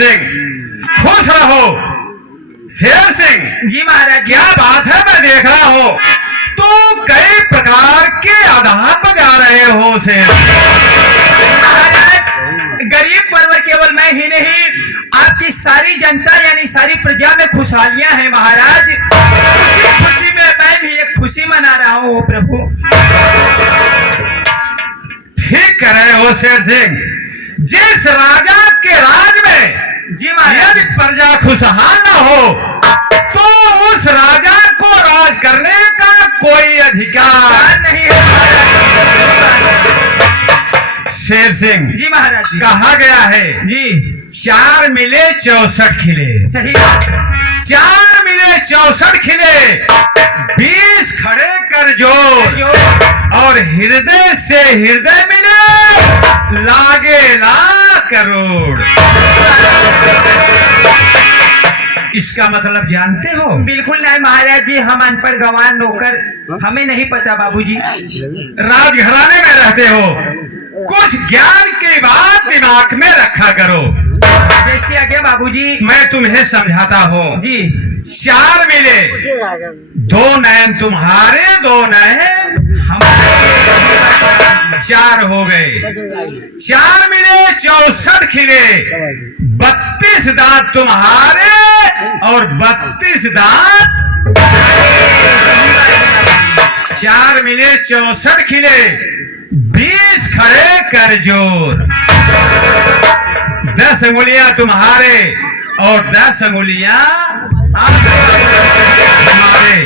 सिंह, खुश रहो। शेर सिंह जी महाराज। क्या बात है, मैं देख रहा हूँ तो कई प्रकार के आधार पर जा रहे हो शेर। महाराज गरीब परवर केवल मैं ही नहीं, आपकी सारी जनता यानी सारी प्रजा में खुशहालियां हैं महाराज। उसी खुशी में मैं भी एक खुशी मना रहा हूँ प्रभु। ठीक कह रहे हो शेर सिंह। जिस राजा के राज में जी महाराज। यदि प्रजा खुशहाल न हो तो उस राजा को राज करने का कोई अधिकार नहीं है महाराज। शेर सिंह जी महाराज जी। कहा गया है जी 4 मिले 64 खिले। सही बात है। 4 मिले 64 खिले, 20 खड़े कर जोर, और हृदय से हृदय मिले लागे लाख करोड़। इसका मतलब जानते हो? बिल्कुल नहीं महाराज जी, हम अनपढ़ गंवार नौकर, हमें नहीं पता बाबूजी। राजघराने में रहते हो, कुछ ज्ञान की बात दिमाग में रखा करो। जैसे आगे बाबूजी। मैं तुम्हें समझाता हूँ जी। 4 मिले, 2 नयन तुम्हारे, 2 नयन हमारे, 4 हो गए। 4 मिले 64 खिले, 32 दांत तुम्हारे और 32 दांत। 4 मिले 64 खिले, 20 खड़े कर जोर, 10 अंगुलियां तुम्हारे और 10 अंगुलियां हमारे,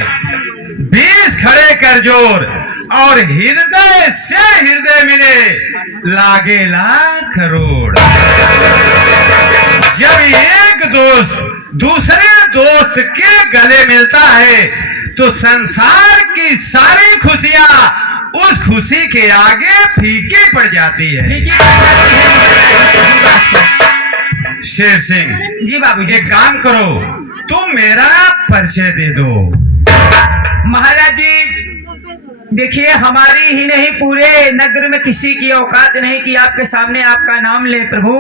20 खड़े कर जोर, और हृदय से हृदय मिले लागे लाख करोड़। जब एक दोस्त दूसरे दोस्त के गले मिलता है तो संसार की सारी खुशियां उस खुशी के आगे फीकी पड़ जाती है। शेर सिंह जी बाबूजी। एक काम करो, तुम मेरा परिचय दे दो। महाराज जी देखिए, हमारी ही नहीं पूरे नगर में किसी की औकात नहीं कि आपके सामने आपका नाम ले प्रभु।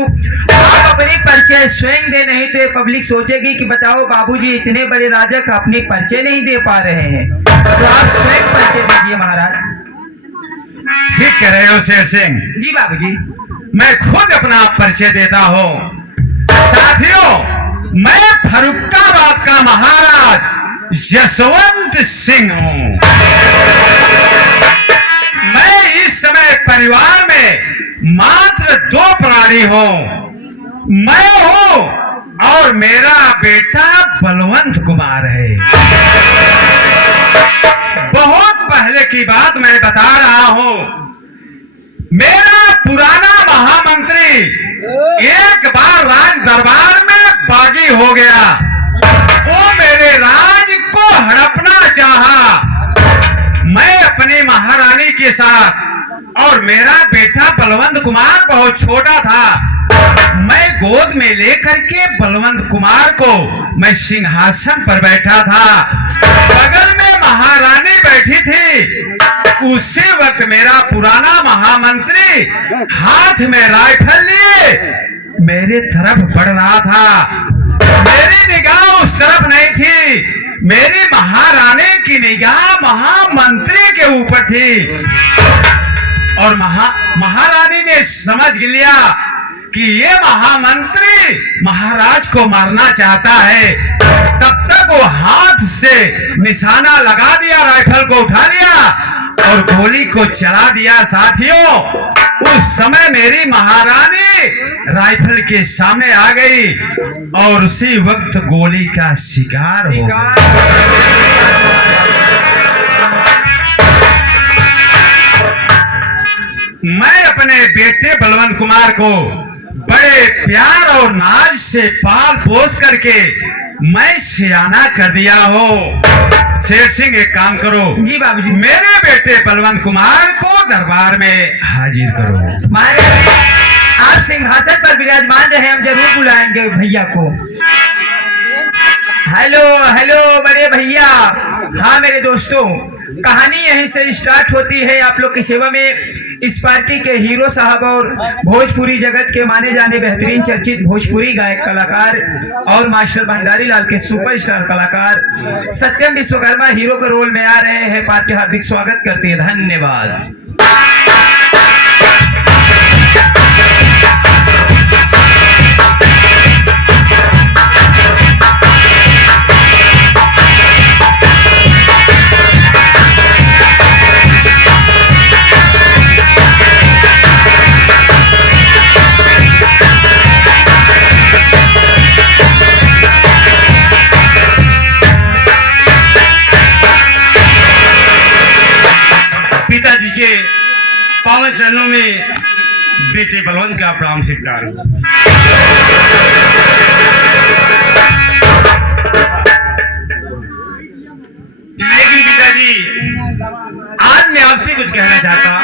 आप अपनी परिचय स्वयं दे, नहीं तो ये पब्लिक सोचेगी कि बताओ बाबूजी इतने बड़े राजा का अपनी परिचय नहीं दे पा रहे हैं। तो आप स्वयं परिचय दीजिए महाराज। ठीक कह रहे हो शेर सिंह। जी बाबूजी। मैं खुद अपना परिचय देता हूँ। साथियों, मैं फर्रुखाबाद का महाराज यशवंत सिंह हूँ। मैं इस समय परिवार में मात्र 2 प्राणी हूँ। मैं हूँ और मेरा बेटा बलवंत कुमार है। बहुत पहले की बात मैं बता रहा हूँ। मेरा पुराना महामंत्री एक बार राज दरबार में बागी हो गया। वो मेरे राज को हड़पना चाहा। मैं अपनी महारानी के साथ, और मेरा बेटा बलवंत कुमार बहुत छोटा था, मैं गोद में लेकर के बलवंत कुमार को मैं सिंहासन पर बैठा था। बगल में महारानी बैठी थी। उसी वक्त मेरा पुराना महामंत्री हाथ में राइफल लिए मेरे तरफ बढ़ रहा था। मेरी निगाह उस तरफ नहीं थी, मेरी महारानी की निगाह महामंत्री के ऊपर थी। और महारानी ने समझ लिया कि ये महामंत्री महाराज को मारना चाहता है। तब तक वो हाथ से निशाना लगा दिया, राइफल को उठा लिया और गोली को चला दिया। साथियों, उस समय मेरी महारानी राइफल के सामने आ गई और उसी वक्त गोली का शिकार हो गई। मैं अपने बेटे बलवंत कुमार को बड़े प्यार और नाज से पाल पोस करके मैं सियाना कर दिया हूँ। शेर सिंह एक काम करो। जी बाबूजी। मेरे बेटे बलवंत कुमार को दरबार में हाजिर करो। महाराज आप सिंहासन पर विराजमान रहे, हम जरूर बुलाएंगे भैया को। हेलो हेलो बड़े भैया। हाँ मेरे दोस्तों, कहानी यहीं से स्टार्ट होती है आप लोग की सेवा में। इस पार्टी के हीरो साहब और भोजपुरी जगत के माने जाने बेहतरीन चर्चित भोजपुरी गायक कलाकार और मास्टर भंडारी लाल के सुपरस्टार कलाकार सत्यम विश्वकर्मा हीरो के रोल में आ रहे हैं। पार्टी हार्दिक स्वागत करती है। धन्यवाद। पिताजी के पावन चरणों में बेटे बलवंत का प्रणाम स्वीकार। लेकिन पिताजी, आज मैं आपसे कुछ कहना चाहता।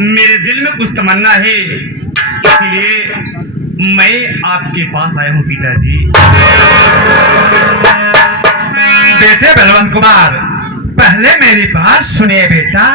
मेरे दिल में कुछ तमन्ना है, इसलिए मैं आपके पास आया हूँ पिताजी। बेटे बलवंत कुमार, पहले मेरी बात सुनिए बेटा।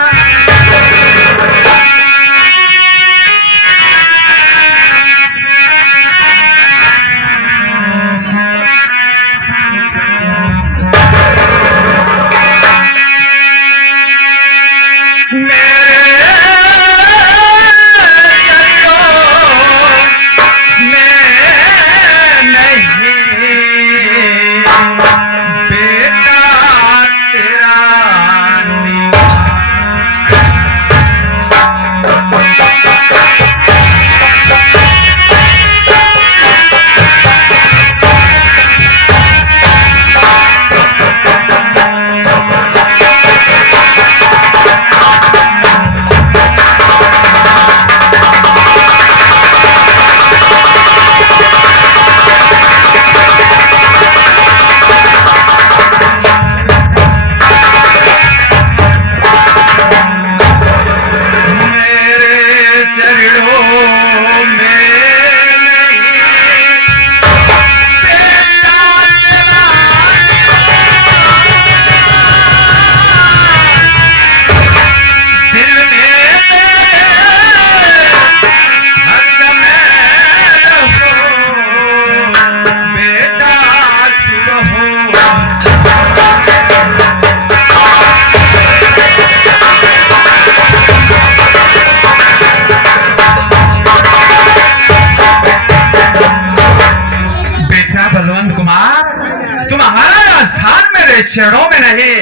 चरणों में नहीं,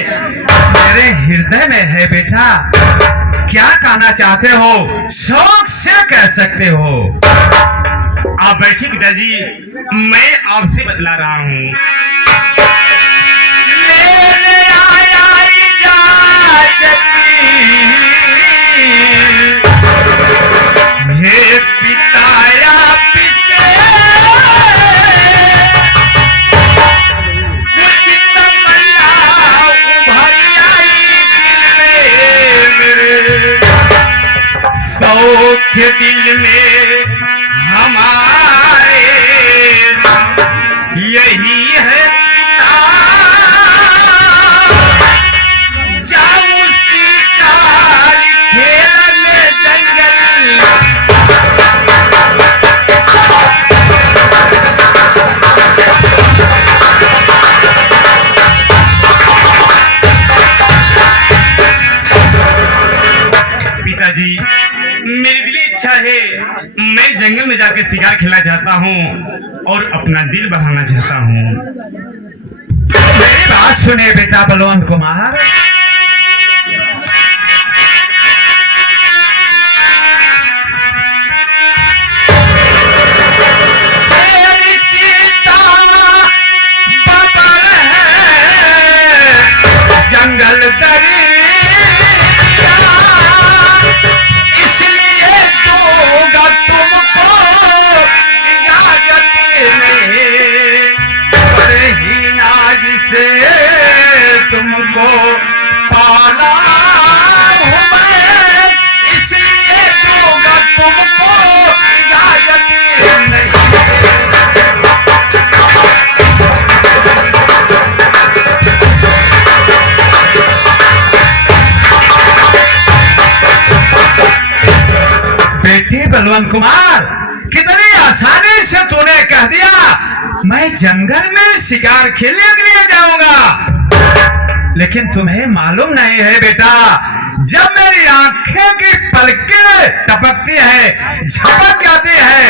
मेरे हृदय में है बेटा। क्या कहना चाहते हो, शौक से कह सकते हो। आप बैठिए पिताजी, मैं आपसे बतला रहा हूँ। लेने आया इजाजती, हे पिताया पिते, कुछ तमन्ना उभरी आई दिल में मेरे, सौख्य दिल में हमारे, यही है पिता, जाऊं शिकार खेलने जंगल। पिताजी, मेरी दिली इच्छा है, मैं जंगल में जाकर शिकार खेलना चाहता हूँ और अपना दिल बढ़ाना चाहता हूँ। मेरी बात सुने बेटा बलवंत कुमार, शेर चीता बबर है, जंगल दरिया, इसलिए दूंगा तुमको इजाजत नहीं, बड़े ही नाज से तुमको पाला हूं मैं, इसलिए दूंगा तुमको इजाजत नहीं। बेटे बलवंत कुमार, कितनी आसानी से तूने कह दिया मैं जंगल में शिकार खेलने के लिए जाऊंगा, लेकिन तुम्हें मालूम नहीं है बेटा, जब मेरी आंखें की पलकें टपकती है, झपक जाती है,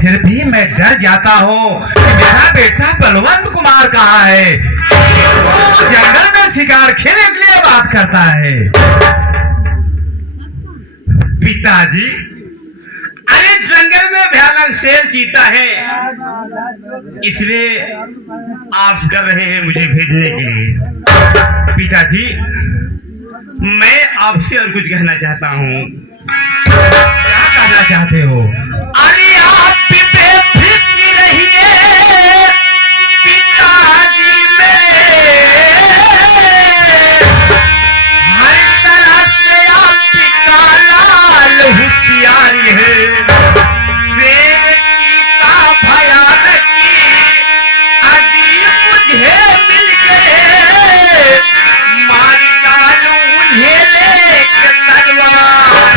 फिर भी मैं डर जाता हूँ कि मेरा बेटा बलवंत कुमार कहाँ है। वो जंगल में शिकार खेलने के लिए बात करता है। पिताजी, अरे जंगल में भयानक शेर चीता है, इसलिए आप डर रहे हैं मुझे भेजने के लिए। पिताजी, मैं आपसे और कुछ कहना चाहता हूँ। क्या कहना चाहते हो? अरे आप बेफिक्र रहिए पिताजी मेरे, हर तरफ से आपका लाल होशियारी है, शेर चीता भयानक अजीब मुझे मिल गए, मार डालूं उन्हें लेके तलवार।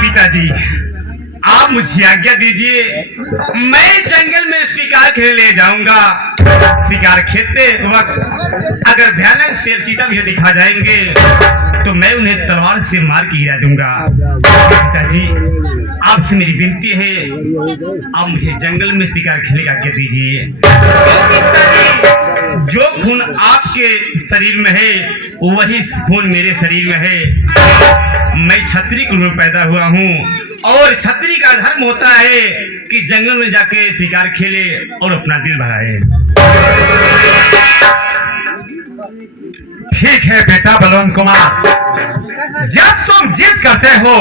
पिताजी, आप मुझे आज्ञा दीजिए, मैं जंगल में शिकार खेलने जाऊंगा। शिकार खेलते वक्त अगर भयानक शेर चीता मुझे दिखा जाएंगे तो मैं उन्हें तलवार से मार के गिरा दूंगा। पिताजी, आपसे मेरी विनती है, आप मुझे जंगल में शिकार खेलने की आज्ञा दीजिए। पिताजी, जो खून आपके शरीर में है वही खून मेरे शरीर में है। मैं क्षत्रिय कुल में पैदा हुआ हूँ और क्षत्रिय का धर्म होता है कि जंगल में जाके शिकार खेले और अपना दिल भराए। ठीक है बेटा बलवंत कुमार, जब तुम जिद करते हो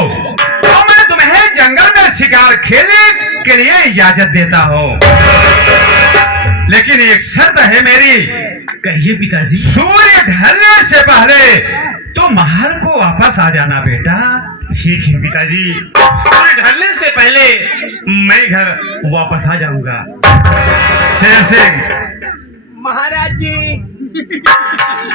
तो मैं तुम्हें जंगल में शिकार खेलने के लिए इजाजत देता हूँ, लेकिन एक शर्त है मेरी। कहिए पिताजी। सूर्य ढलने से पहले तो महल को वापस आ जाना बेटा। ठीक है पिताजी, सूर्य ढलने से पहले मैं घर वापस आ जाऊंगा। शेर सिंह, महाराज जी।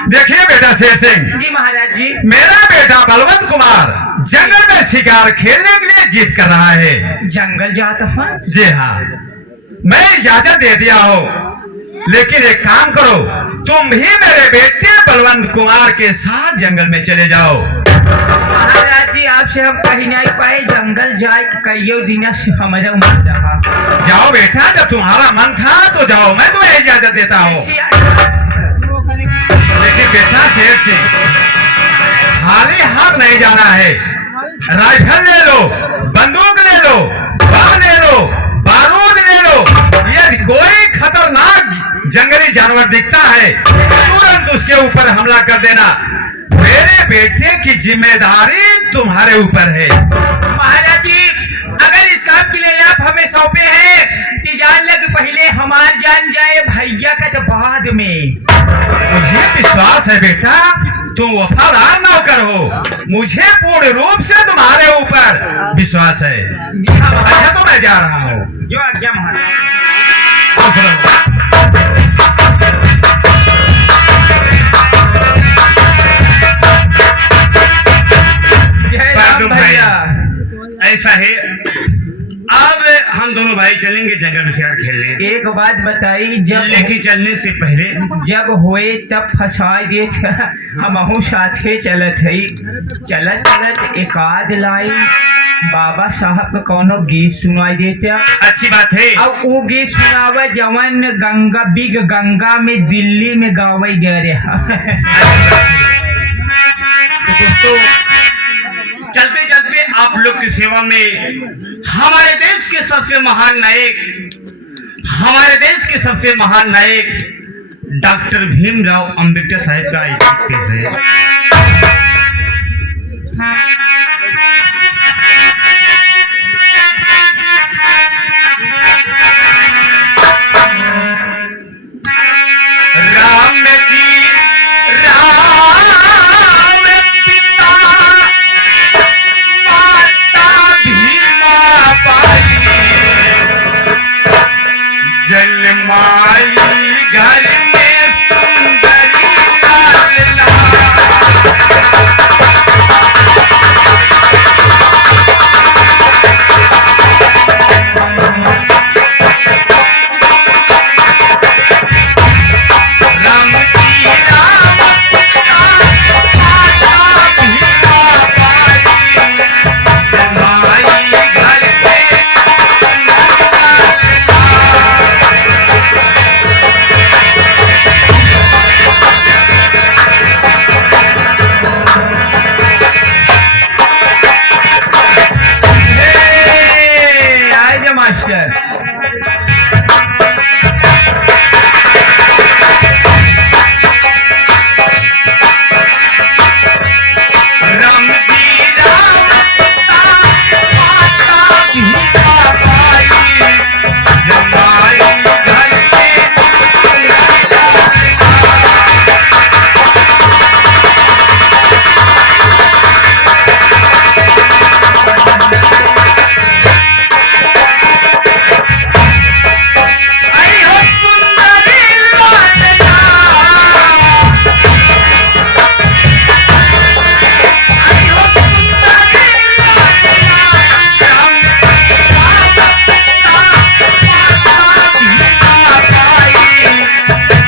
देखिए बेटा शेर सिंह जी महाराज जी। मेरा बेटा बलवंत कुमार जंगल में शिकार खेलने के लिए जिद कर रहा है। जंगल जाता है? जी हाँ, मैं इजाजत दे दिया हूँ, लेकिन एक काम करो, तुम भी मेरे बेटे बलवंत कुमार के साथ जंगल में चले जाओ। महाराज जी, आपसे हम कहीं नहीं पाए, जंगल जाए कईयों दिन से हमारे मन रहा। जाओ बेटा, जब तुम्हारा मन था तो जाओ, मैं तुम्हें इजाजत देता हूँ, लेकिन कि बेटा शेर सिंह, खाली हाथ नहीं जाना है। राइफल ले लो, बंदूक ले लो, बम ले लो, बारूद ले लो। यदि कोई खतरनाक जंगली जानवर दिखता है तुरंत उसके ऊपर हमला कर देना। मेरे बेटे की जिम्मेदारी तुम्हारे ऊपर है। महाराज जी, अगर इस काम के लिए आप हमें सौंपे हैं तो जान लग पहले हमार जान जाए भैया का तो बाद में। मुझे विश्वास है बेटा, तुम वफादार नौकर हो। मुझे पूर्ण रूप से तुम्हारे ऊपर विश्वास है। जी हाँ महाराज। अच्छा तो मैं जा रहा हूँ। जो आज्ञा महाराज। खुश रहो। जय राम भैया। ऐसा है, अब हम दोनों भाई चलेंगे जंगल में शिकार खेलने। एक बात बताई, लेकिन चलने से पहले जब होए तब फंसाई दे हम साथे चलत है। चलत चलत एक आध लाइन बाबा साहब का कोनो गीत सुनाई देता। अच्छी बात है। अब वो गीत सुनावे जवन गंगा बिग गंगा में दिल्ली में गावे गए रहे। तो दोस्तों, चलते चलते आप लोग की सेवा में हमारे देश के सबसे महान नायक डॉक्टर भीमराव अंबेडकर साहब का एक गीत पेश है। राम जी राम पिता माता भीमा बाई, जन्माई घर में सुंदरी लाला। राम जी राम पिता माता भीमा बाई, जन्माई घर में सुंदरी लाला। आज मास्टर राम जी राम पिता माता भीमा बाई, जन्माई घर में सुंदरी लाला। आई हो सुंदरी लाला, आई हो सुंदरी लाला। राम जी राम पिता माता भीमा बाई,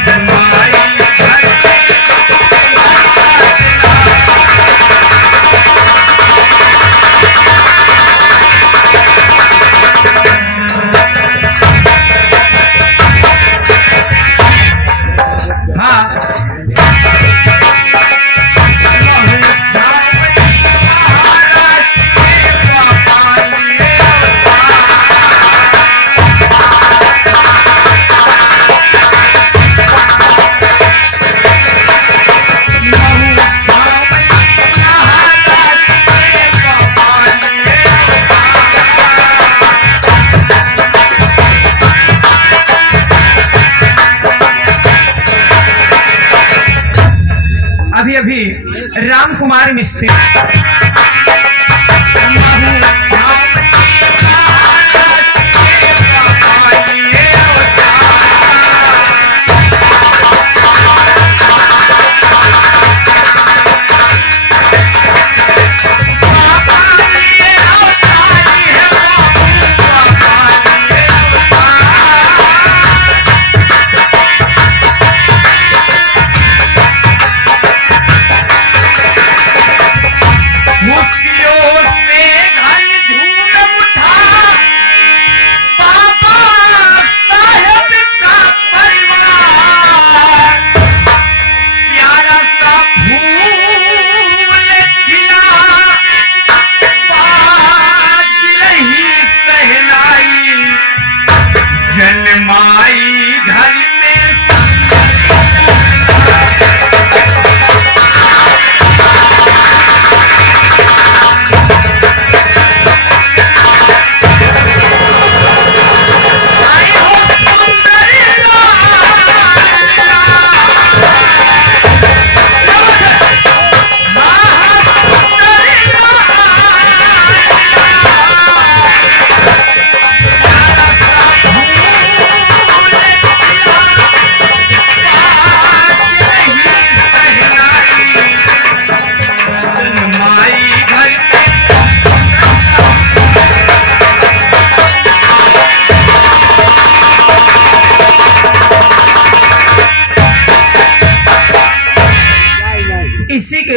जन्माई घर में सुंदरी लाला। हाँ अभी अभी राम कुमार मिस्त्री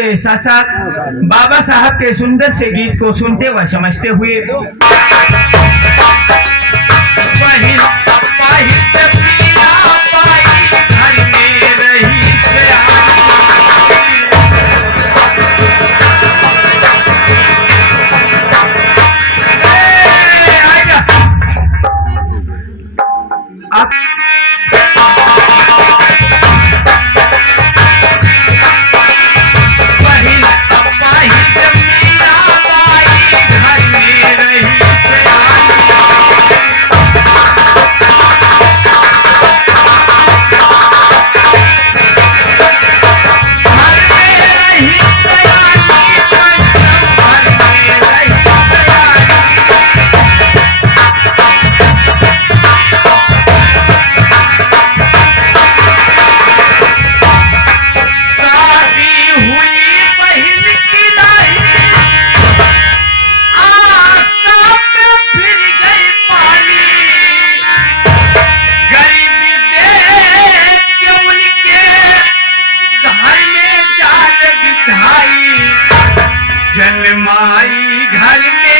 के साथ साथ बाबा साहब के सुंदर से गीत को सुनते व समझते हुए पहिल अपाहिज पीरा पाई घर में रही आप पहिल अपाहिज पीरा पाई घर में रही जलमाई घर में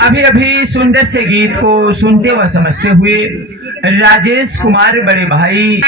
अभी अभी सुंदर से गीत को सुनते व समझते हुए राजेश कुमार बड़े भाई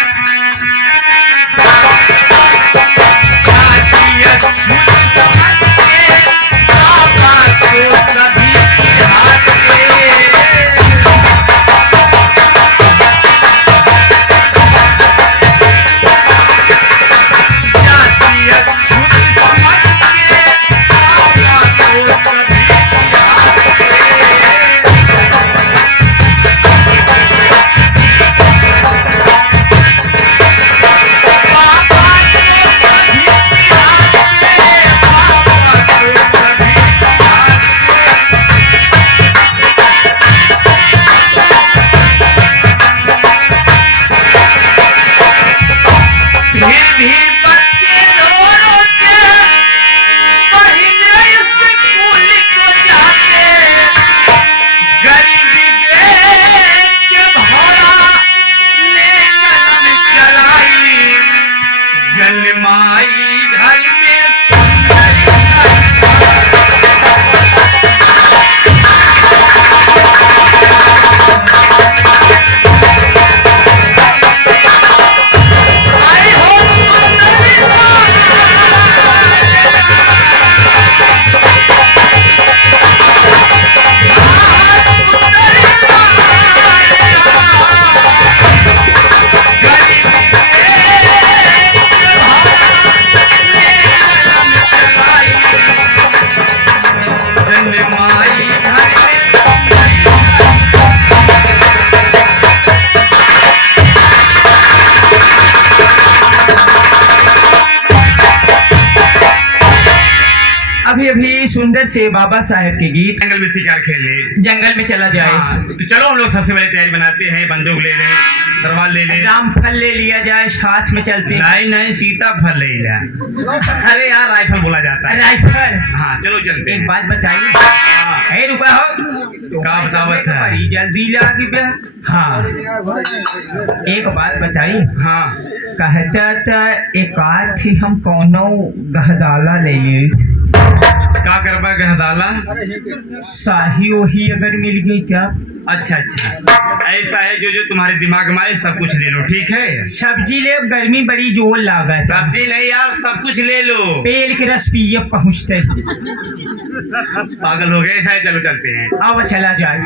अभी अभी सुंदर से बाबा साहब के गीत जंगल में शिकार खेले, जंगल में चला जाए। तो चलो हम लोग सबसे पहले तैयारी बनाते हैं, बंदूक ले लें, तलवार ले लें, रामफल ले लिया जाए, हाथ में चलते हैं। नहीं नहीं सीताफल ले लिया। अरे यार राइफल बोला जाता है। राइफल। हाँ चलो चलते एक हैं। बात बताइए, हाँ ए रुका हो का बतावत है। बड़ी जल्दी लागी बे। हाँ एक बात बताई, हाँ कहता था एक आध थी हम कौनो गहदाला ले लिए, का करबा गहदाला, शाही वही अगर मिल गई क्या? अच्छा अच्छा ऐसा है, जो जो तुम्हारे दिमाग में आए सब कुछ ले लो, ठीक है। सब्जी ले, गर्मी बड़ी जोर लागत। सब्जी नहीं यार, सब कुछ ले लो। पेड़ के रस पिए पहुँचते। पागल हो गए थे, चलो चलते हैं। अब चला जाए।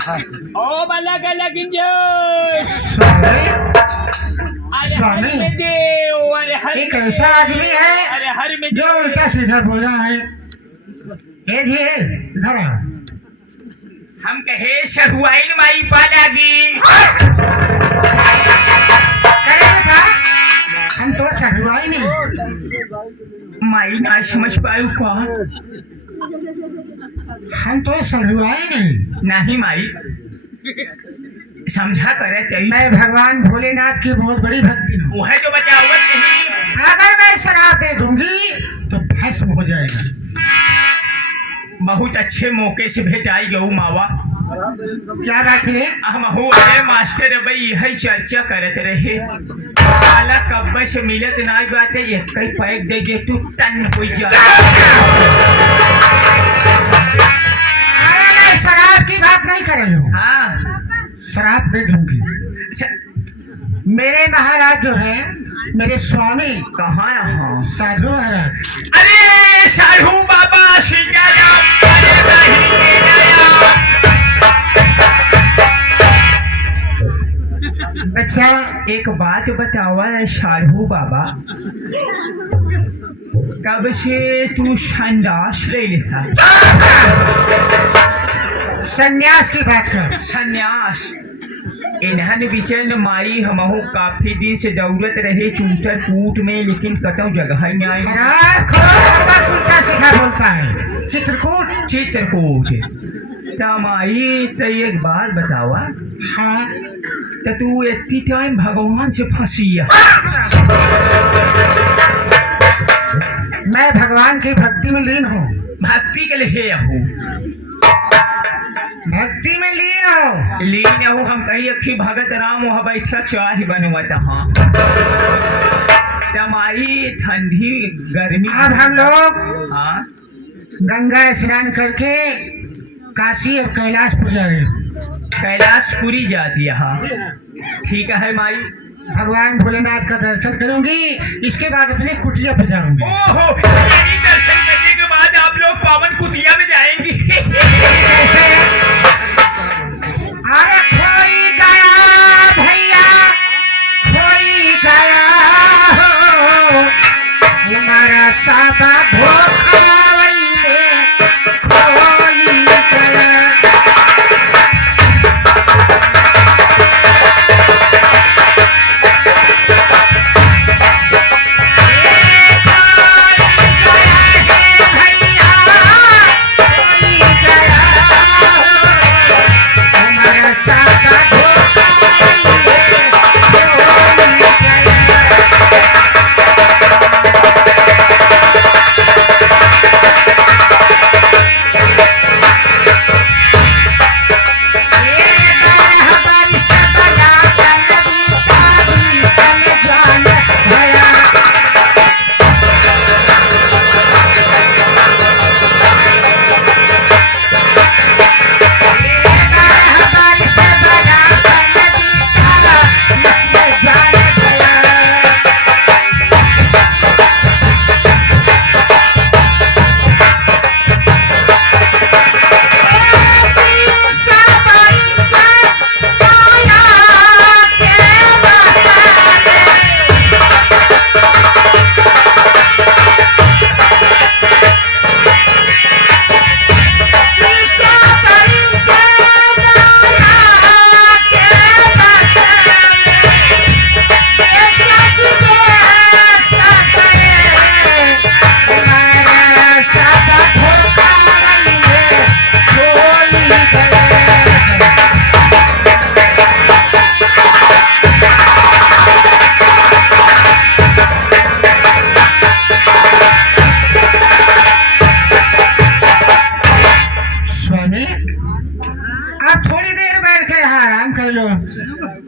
ओ अलग अलग इंजन। स्वामी अरे स्वामी। हर में देव, अरे हर एक में ऐसा देव, आदमी है अरे हर में जो देव। उल्टा सीधा बोला है। ये जी इधर आओ। हम कहे शरुआइन माई पा लागी। करे था हम तो सड़ुआई नहीं, माई ना समझ पायु का। हम तो सड़ुआई नहीं। नहीं माई समझा करे चाहिए। मैं भगवान भोलेनाथ की बहुत बड़ी भक्ति हूँ। वो है जो बचावत नहीं। अगर मैं शराब दे दूंगी तो भस्म हो जाएगा। बहुत अच्छे मौके से भेटाई गऊ मावा। क्या बात है? हम हो अरे मास्टर भाई यही चर्चा करत रहे। साला कब्बे से मिलत ना बात है, एक कई पैक दे दे तू टन हो जा। अरे मैं शराब की बात नहीं कर रही हूँ। हाँ शराब दे दूंगी। मेरे महाराज जो है, मेरे स्वामी कहाँ रहा? साधु महाराज, अरे साधु बाबा सीताराम, अरे नहीं के गया। अच्छा एक बात बतावा है साधु बाबा, कब से तू संन्यास ले लिया? संन्यास की बात कर। संन्यास इन्हन विचन माई हमहु काफी दिन से दौड़त रहे चूटर कूट में, लेकिन कतौ जगह ही नहीं आई। खराब खराब उल्टा सीधा बोलता है। चित्रकूट। चित्रकूट तमाई तो एक बात बतावा, हाँ तो तू इतनी टाइम भगवान से फंसिया? मैं भगवान की भक्ति में लीन हूँ। भक्ति के लिए हूँ, भक्ति में लीन हूँ। लीन हूँ। हम कही अखी भगत राम वहाँ बैठा चाह बनवत। हाँ तमाई ठंडी गर्मी। अब हम लोग हाँ गंगा स्नान करके काशी और कैलाशपुर जा रहे हैं। कैलाशपुरी जाती है। हाँ ठीक है माई। भगवान भोलेनाथ का दर्शन करूंगी, इसके बाद अपने कुटिया पे जाऊंगी। ओहो, यानी दर्शन करने के बाद आप लोग पावन कुटिया में जाएंगे? कैसे? अरे खोई गया भैया, खोई गया हो हमारा सादा धोखा वही खोई गया।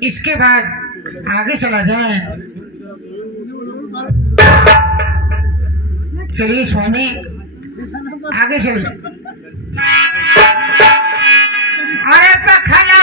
इसके बाद आगे चला जाए। चलिए स्वामी आगे चलिए। अरे पखला